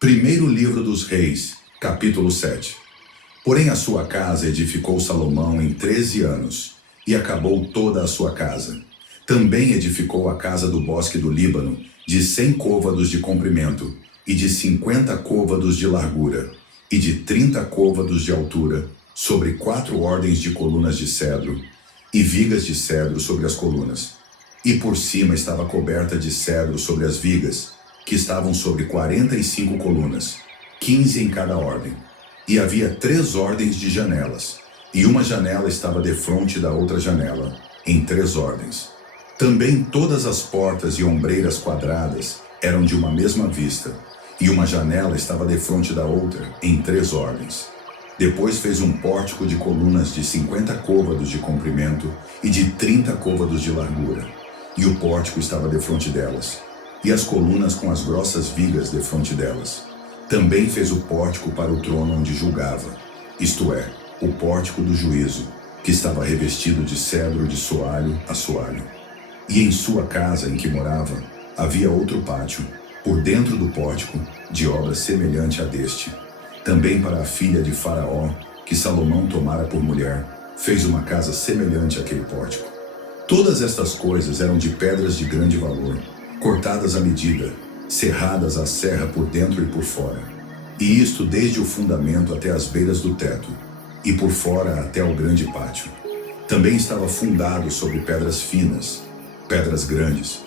Primeiro livro dos Reis, capítulo 7. Porém a sua casa edificou Salomão em 13 anos, e acabou toda a sua casa. Também edificou a casa do bosque do Líbano, de 100 côvados de comprimento, e de 50 côvados de largura, e de 30 côvados de altura, sobre 4 ordens de colunas de cedro, e vigas de cedro sobre as colunas. E por cima estava coberta de cedro sobre as vigas, que estavam sobre 45 colunas, 15 em cada ordem. E havia 3 ordens de janelas, e uma janela estava defronte da outra janela, em 3 ordens. Também todas as portas e ombreiras quadradas eram de uma mesma vista, e uma janela estava defronte da outra, em 3 ordens. Depois fez um pórtico de colunas de 50 côvados de comprimento e de 30 côvados de largura, e o pórtico estava defronte delas, e as colunas com as grossas vigas defronte delas. Também fez o pórtico para o trono onde julgava, isto é, o pórtico do juízo, que estava revestido de cedro de soalho a soalho. E em sua casa em que morava, havia outro pátio, por dentro do pórtico, de obra semelhante a deste. Também para a filha de Faraó, que Salomão tomara por mulher, fez uma casa semelhante àquele pórtico. Todas estas coisas eram de pedras de grande valor, cortadas à medida, serradas à serra por dentro e por fora. E isto desde o fundamento até as beiras do teto, e por fora até o grande pátio. Também estava fundado sobre pedras finas, pedras grandes,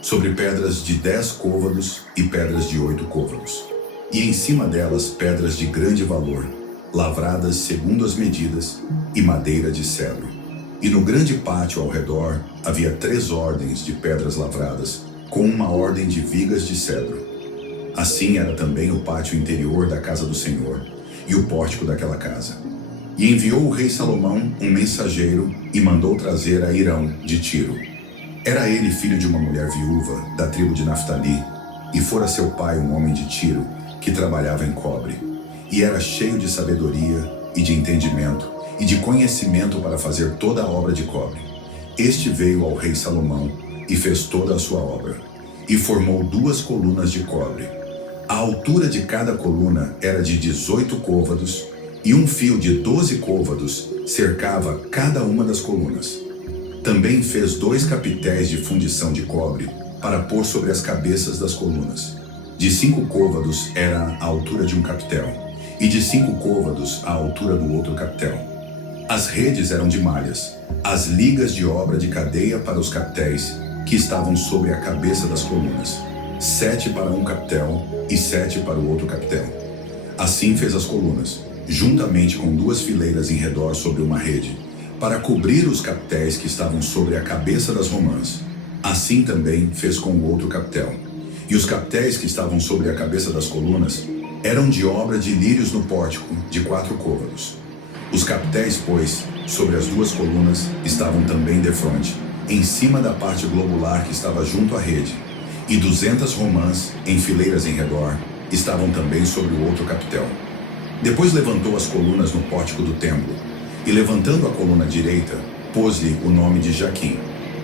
sobre pedras de 10 côvados e pedras de 8 côvados. E em cima delas pedras de grande valor, lavradas segundo as medidas, e madeira de cedro. E no grande pátio ao redor havia 3 ordens de pedras lavradas, com uma ordem de vigas de cedro. Assim era também o pátio interior da casa do Senhor, e o pórtico daquela casa. E enviou o rei Salomão um mensageiro, e mandou trazer a Hirão de Tiro. Era ele filho de uma mulher viúva, da tribo de Naftali, e fora seu pai um homem de Tiro, que trabalhava em cobre. E era cheio de sabedoria, e de entendimento, e de conhecimento para fazer toda a obra de cobre. Este veio ao rei Salomão, e fez toda a sua obra, e formou 2 colunas de cobre. A altura de cada coluna era de 18 côvados, e um fio de 12 côvados cercava cada uma das colunas. Também fez 2 capitéis de fundição de cobre, para pôr sobre as cabeças das colunas. De 5 côvados era a altura de um capitel, e de 5 côvados a altura do outro capitel. As redes eram de malhas, as ligas de obra de cadeia para os capitéis, que estavam sobre a cabeça das colunas, 7 para um capitel e 7 para o outro capitel. Assim fez as colunas, juntamente com 2 fileiras em redor sobre uma rede, para cobrir os capitéis que estavam sobre a cabeça das romãs. Assim também fez com o outro capitel. E os capitéis que estavam sobre a cabeça das colunas eram de obra de lírios no pórtico, de 4 côvados. Os capitéis, pois, sobre as 2 colunas, estavam também defronte, em cima da parte globular que estava junto à rede, e 200 romãs, em fileiras em redor, estavam também sobre o outro capitel. Depois levantou as colunas no pórtico do templo, e levantando a coluna direita, pôs-lhe o nome de Jaquim,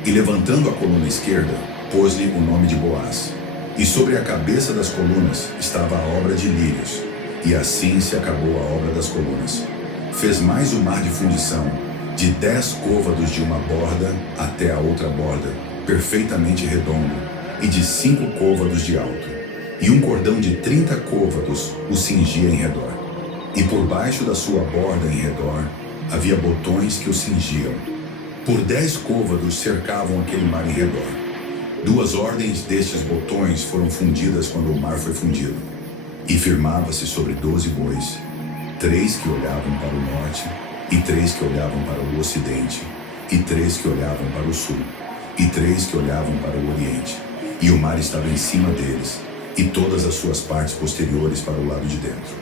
e levantando a coluna esquerda, pôs-lhe o nome de Boaz. E sobre a cabeça das colunas estava a obra de lírios, e assim se acabou a obra das colunas. Fez mais o mar de fundição, de 10 côvados de uma borda até a outra borda, perfeitamente redondo, e de 5 côvados de alto. E um cordão de 30 côvados o cingia em redor. E por baixo da sua borda em redor, havia botões que o cingiam. Por 10 côvados cercavam aquele mar em redor. 2 ordens destes botões foram fundidas quando o mar foi fundido. E firmava-se sobre 12 bois, 3 que olhavam para o norte, e 3 que olhavam para o ocidente, e 3 que olhavam para o sul, e 3 que olhavam para o oriente. E o mar estava em cima deles, e todas as suas partes posteriores para o lado de dentro.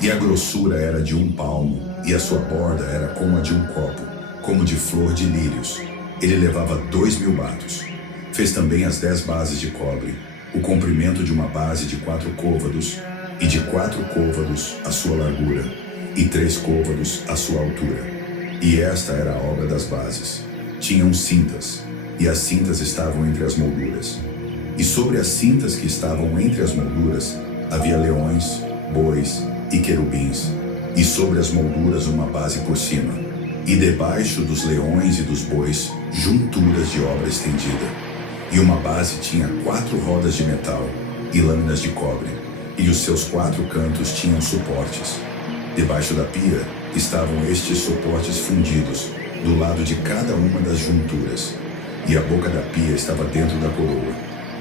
E a grossura era de 1 palmo, e a sua borda era como a de um copo, como de flor de lírios. Ele levava 2.000 batos. Fez também as 10 bases de cobre, o comprimento de uma base de 4 côvados, e de 4 côvados a sua largura, e 3 côvados a sua altura. E esta era a obra das bases. Tinham cintas, e as cintas estavam entre as molduras. E sobre as cintas que estavam entre as molduras, havia leões, bois e querubins, e sobre as molduras uma base por cima, e debaixo dos leões e dos bois, junturas de obra estendida. E uma base tinha 4 rodas de metal e lâminas de cobre, e os seus 4 cantos tinham suportes. Debaixo da pia estavam estes suportes fundidos, do lado de cada uma das junturas. E a boca da pia estava dentro da coroa,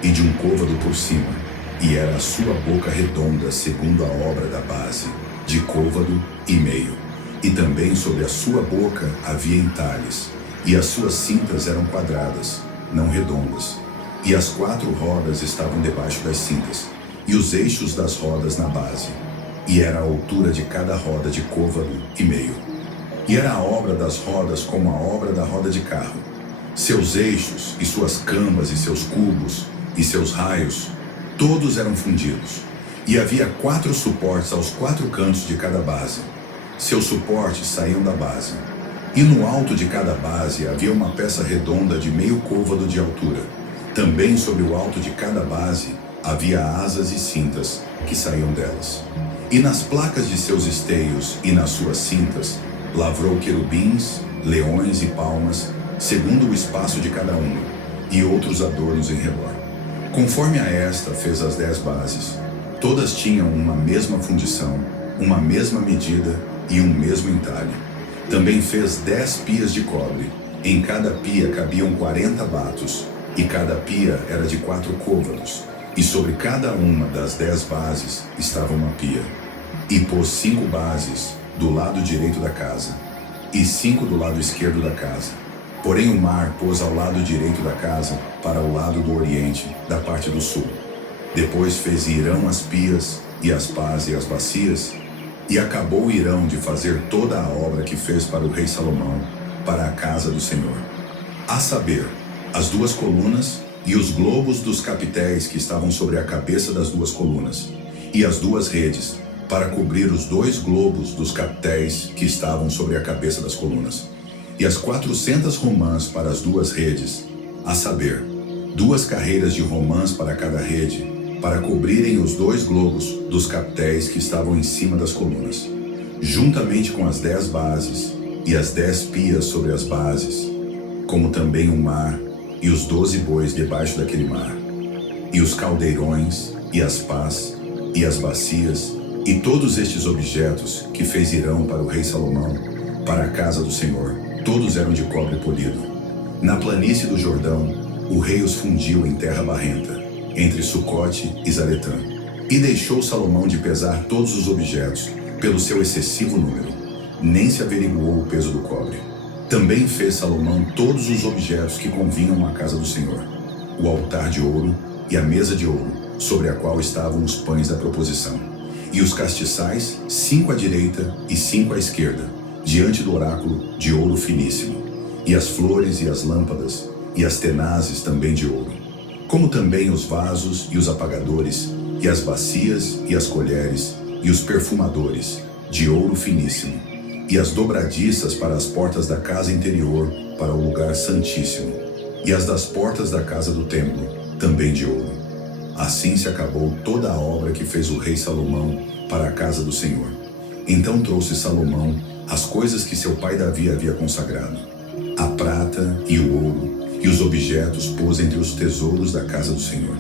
e de um côvado por cima, e era a sua boca redonda segundo a obra da base, de côvado e meio. E também sobre a sua boca havia entalhes, e as suas cintas eram quadradas, não redondas. E as 4 rodas estavam debaixo das cintas, e os eixos das rodas na base. E era a altura de cada roda de côvado e meio. E era a obra das rodas como a obra da roda de carro. Seus eixos, e suas cambas, e seus cubos, e seus raios, todos eram fundidos. E havia 4 suportes aos 4 cantos de cada base. Seus suportes saíam da base. E no alto de cada base havia uma peça redonda de meio côvado de altura. Também sobre o alto de cada base havia asas e cintas que saíam delas. E nas placas de seus esteios e nas suas cintas lavrou querubins, leões e palmas, segundo o espaço de cada uma, e outros adornos em redor. Conforme a esta fez as 10 bases. Todas tinham uma mesma fundição, uma mesma medida e um mesmo entalhe. Também fez 10 pias de cobre. Em cada pia cabiam 40 batos, e cada pia era de 4 côvados. E sobre cada uma das 10 bases estava uma pia. E pôs 5 bases do lado direito da casa, e 5 do lado esquerdo da casa. Porém o mar pôs ao lado direito da casa, para o lado do oriente, da parte do sul. Depois fez Irão as pias, e as pás e as bacias, e acabou Irão de fazer toda a obra que fez para o rei Salomão, para a casa do Senhor. A saber, as 2 colunas e os globos dos capitéis que estavam sobre a cabeça das 2 colunas, e as 2 redes, para cobrir os 2 globos dos capitéis que estavam sobre a cabeça das colunas, e as 400 romãs para as 2 redes, a saber, 2 carreiras de romãs para cada rede, para cobrirem os 2 globos dos capitéis que estavam em cima das colunas, juntamente com as 10 bases e as 10 pias sobre as bases, como também o mar e os 12 bois debaixo daquele mar, e os caldeirões e as pás e as bacias, e todos estes objetos que fez Irão para o rei Salomão, para a casa do Senhor, todos eram de cobre polido. Na planície do Jordão, o rei os fundiu em terra barrenta, entre Sucote e Zaretã. E deixou Salomão de pesar todos os objetos, pelo seu excessivo número. Nem se averiguou o peso do cobre. Também fez Salomão todos os objetos que convinham à casa do Senhor: o altar de ouro e a mesa de ouro, sobre a qual estavam os pães da proposição, e os castiçais, 5 à direita e 5 à esquerda, diante do oráculo de ouro finíssimo, e as flores e as lâmpadas, e as tenazes também de ouro, como também os vasos e os apagadores, e as bacias e as colheres, e os perfumadores, de ouro finíssimo, e as dobradiças para as portas da casa interior, para o lugar santíssimo, e as das portas da casa do templo, também de ouro. Assim se acabou toda a obra que fez o rei Salomão para a casa do Senhor. Então trouxe Salomão as coisas que seu pai Davi havia consagrado, a prata e o ouro, e os objetos pôs entre os tesouros da casa do Senhor.